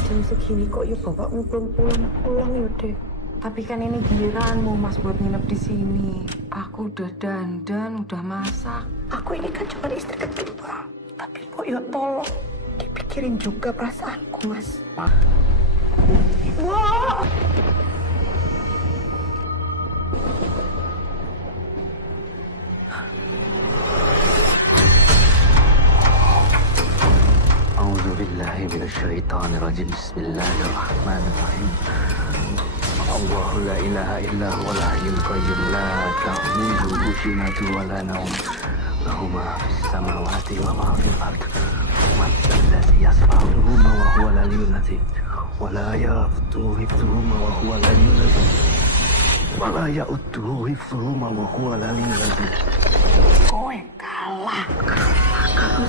jam segini kok yuk bapakmu belum pulang-pulang ya deh. Tapi kan ini giliranmu mas buat nginep di sini. Aku udah dandan, udah masak. Aku ini kan cuma istri kedua. Tapi kok ya tolong dipikirin juga perasaanku mas. Wah. أعوذ بالله من الشيطان الرجيم بسم الله الرحمن الرحيم الله لا إله إلا هو الحي القيوم لا تأخذه سنة ولا نوم له ما في السماوات وما في الأرض من ذا الذي يشفعهما وهو العلي العظيم ولا يؤوده حفظهما وهو العلي العظيم ولا يؤوده حفظهما وهو العلي العظيم. Kowe kalah. Kamu